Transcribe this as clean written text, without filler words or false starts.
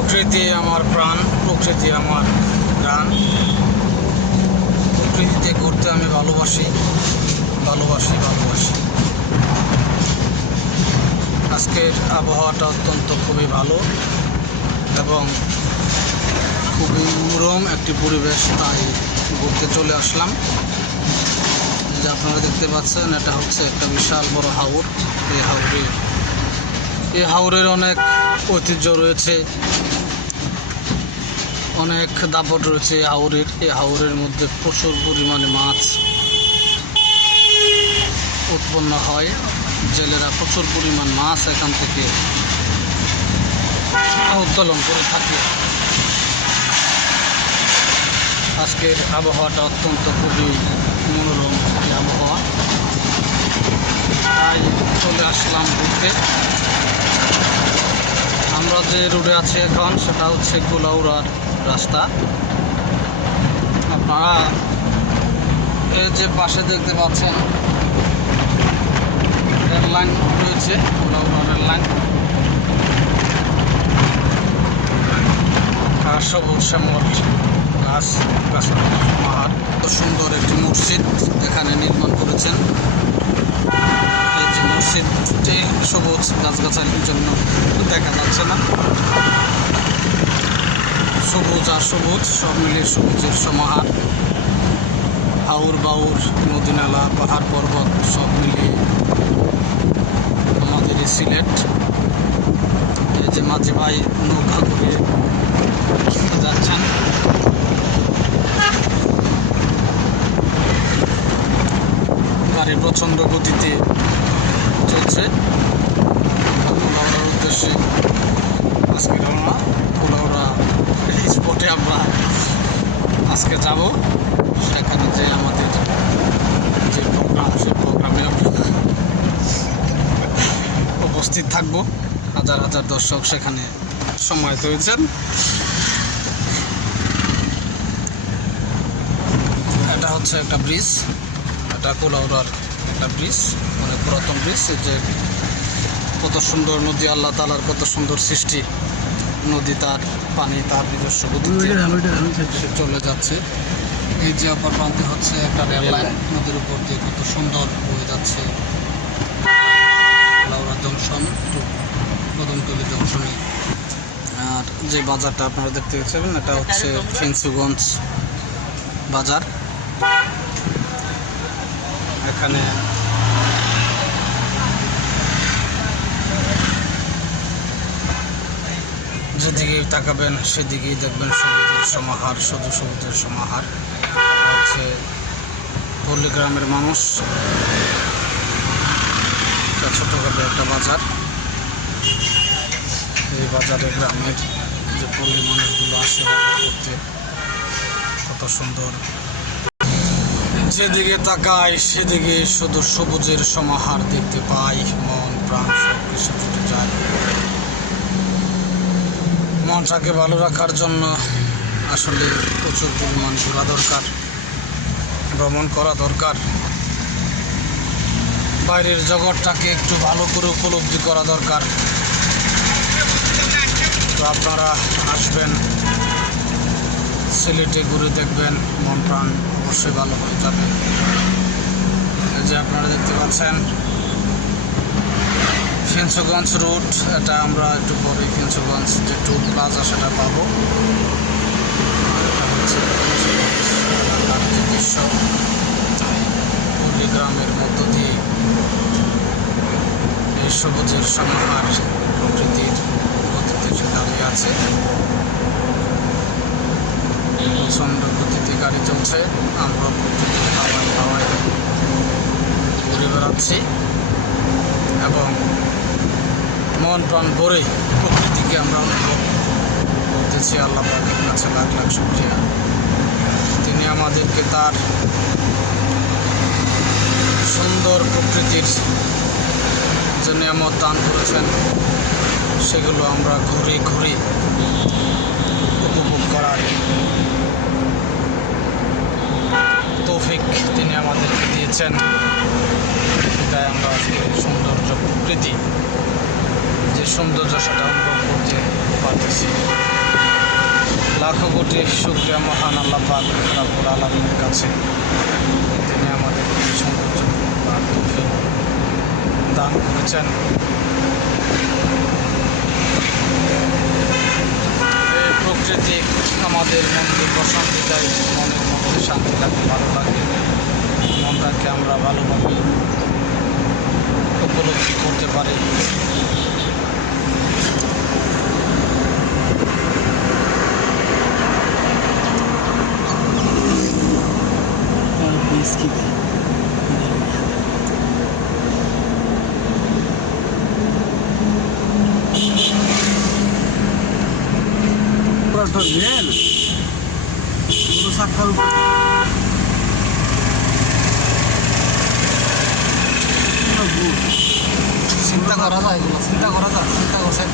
প্রকৃতি আমার প্রাণ, প্রকৃতি আমার প্রাণ। প্রকৃতিতে ঘুরতে আমি ভালোবাসি। আজকের আবহাওয়াটা অত্যন্ত খুবই ভালো এবং খুবই মনোরম একটি পরিবেশ, তাই ঘুরতে চলে আসলাম। যে আপনারা দেখতে পাচ্ছেন, এটা হচ্ছে একটা বিশাল বড় হাওর। এই হাওরের অনেক ঐতিহ্য রয়েছে, অনেক দাপট রয়েছে এই হাওরের মধ্যে প্রচুর পরিমাণে মাছ উৎপন্ন হয়। জেলেরা প্রচুর পরিমাণ মাছ এখান থেকে উত্তোলন করে থাকে। আজকের আবহাওয়াটা অত্যন্ত খুবই মনোরম একটি আবহাওয়া, তাই চলে আসলাম ঘুরতে। আমরা যে রোডে আছি এখন সেটা হচ্ছে কুলাউড়ার রাস্তা। আপনারা এই যে পাশে দেখতে পাচ্ছেন রেল লাইন রয়েছে, কুলাউড়া রেল লাইন। আর সবুজ শ্যামল গাছের পাহাড়। সুন্দর একটি মসজিদ এখানে নির্মাণ করেছেন। এই যে মসজিদটি সবুজ গাছগাছালির জন্য দেখা যাচ্ছে না, সবুজ আর সবুজ সব মিলিয়ে সবুজের সমাহার। হাওর বাউর, নদী নালা, পাহাড় পর্বত সব মিলিয়ে আমাদের এই সিলেট। এই যে মাঝি ভাই নৌকা করে যাচ্ছেন। গাড়ি প্রচণ্ড গতিতে চলছে কুলাউড়ার উদ্দেশ্যে। আজকে রওনা কুলাউড়া স্পটে আমরা আজকে যাব। সেখানে যে আমাদের যে প্রোগ্রাম, সেই প্রোগ্রামে আমরা উপস্থিত থাকব। হাজার হাজার দর্শক সেখানে সমাহিত হয়েছেন। এটা হচ্ছে একটা ব্রিজ, এটা কুলাউড়ার একটা ব্রিজ, অনেক পুরাতন ব্রিজ। যে কত সুন্দর নদী, আল্লাহ তাআলার কত সুন্দর সৃষ্টি। নদী তার পানি তার নিজস্ব গতিতে চলে যাচ্ছে। এই যে অপর প্রান্তে হচ্ছে একটা রেল লাইন, নদীর উপর দিয়ে কত সুন্দর বয়ে যাচ্ছে। কুলাউড়া জংশন টু কদমতলী জংশনে। আর যে বাজারটা আপনারা দেখতে পাচ্ছেন, এটা হচ্ছে ফেঞ্চুগঞ্জ বাজার। এখানে যেদিকে তাকাবেন সেদিকেই দেখবেন সবুজের সমাহার, শুধু সবুজের সমাহার। হচ্ছে পল্লী গ্রামের মানুষ, ছোটোখাটো একটা বাজার। এই বাজারে গ্রামের যে পল্লী মানুষগুলো আসে বাজার করতে, কত সুন্দর। যেদিকে তাকাই সেদিকে শুধু সবুজের সমাহার দেখতে পাই। মন প্রাণ সব কিছু ছুটে যায়। মনটাকে ভালো রাখার জন্য আসলে প্রচুর পরিমাণ ঘোরা দরকার, ভ্রমণ করা দরকার। বাইরের জগৎটাকে একটু ভালো করে উপলব্ধি করা দরকার। তো আপনারা আসবেন, সিলেটে ঘুরে দেখবেন, মন প্রাণ অবশ্যই ভালো হয়ে যাবে। এই যে আপনারা দেখতে পাচ্ছেন ফেঞ্চুগঞ্জ রুট, এটা আমরা একটু পরে ফেঞ্চুগঞ্জ যে টুল প্লাজা সেটা পাবো। এটা হচ্ছে এলাকার যে দৃশ্য, পল্লী গ্রামের মধ্য দিয়ে এই সবুজের সমাহার প্রকৃতির গতিতে সে দাঁড়িয়ে আছে। প্রচণ্ড গতিতে গাড়ি চলছে, আমরা প্রকৃতির হাওয়ায় ঘুরে বেড়াচ্ছি এবং মন প্রাণ ভরে প্রকৃতিকে আমরা অনুভব করতেছি। আল্লাহ পাকের কাছে লাখ লাখ শুকরিয়া, তিনি আমাদেরকে তার সুন্দর প্রকৃতির যে নিয়ামত দান করেছেন, সেগুলো আমরা ঘুরে ঘুরে উপভোগ করার তৌফিক তিনি আমাদেরকে দিয়েছেন। তাই আমরা আজকে সৌন্দর্য প্রকৃতি যে সৌন্দর্য সেটা অনুভব করতে পারতেছি। লাখো কোটি শুকরিয়া মহান আল্লাহ পাক রব্বুল আলামিনের কাছে, তিনি আমাদের এই সৌন্দর্য বা তৌফিক দান করেছেন। এই প্রকৃতি আমাদের মনকে প্রশান্তি দেয়, মনের মধ্যে শান্তি লাগে, ভালো লাগে, মনটাকে আমরা ভালোভাবে উপলব্ধি করতে পারি। চিন্তা করা যায়, এগুলো চিন্তা করা যায়, চিন্তা করছে